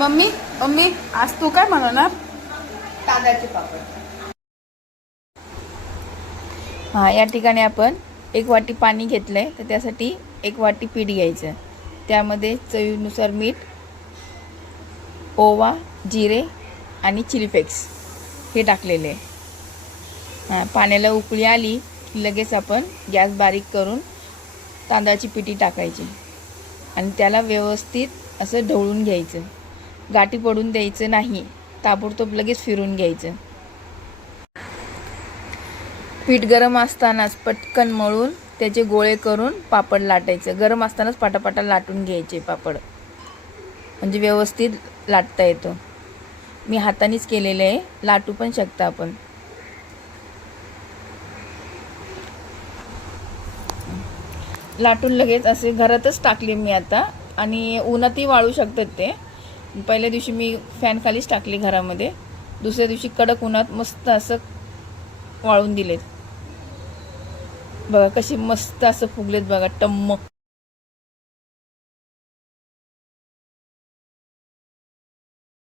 Mummy mummy आज तू काय म्हणणार? तांदळाचे पापड. हां, या ठिकाणी आपण 1 वाटी पाणी घेतलं आहे, तर त्यासाठी 1 वाटी पीठ घ्यायचं. त्यामध्ये चवीनुसार मीठ, ओवा, जिरे आणि चिली फ्लेक्स हे टाकलेले आहे. हां, पाण्याला उकळी आली की लगेच आपण गॅस बारीक करून तांदळाची पिठी टाकायची आणि त्याला व्यवस्थित असं ढवळून घ्यायचं. गाठी पडून द्यायचं नाही, ताबडतोब लगेच फिरून घ्यायचं. पीठ गरम असतानाच पटकन मळून त्याचे गोळे करून पापड लाटायचं. गरम असतानाच पाटापाटा लाटून घ्यायचे पापड, म्हणजे व्यवस्थित लाटता येतो. मी हातानेच केलेले आहे, लाटू पण शकता आपण. लाटून लगेच असे घरातच टाकले मी आता, आणि उन्हातही वाळू शकतात ते. पहिल्या दिवशी मी फॅन खालीच टाकले घरामध्ये, दुसऱ्या दिवशी कडक उन्हात मस्त असं वाळून दिलेत. बघा कशी मस्त असं फुगलेत बघा, टम्म.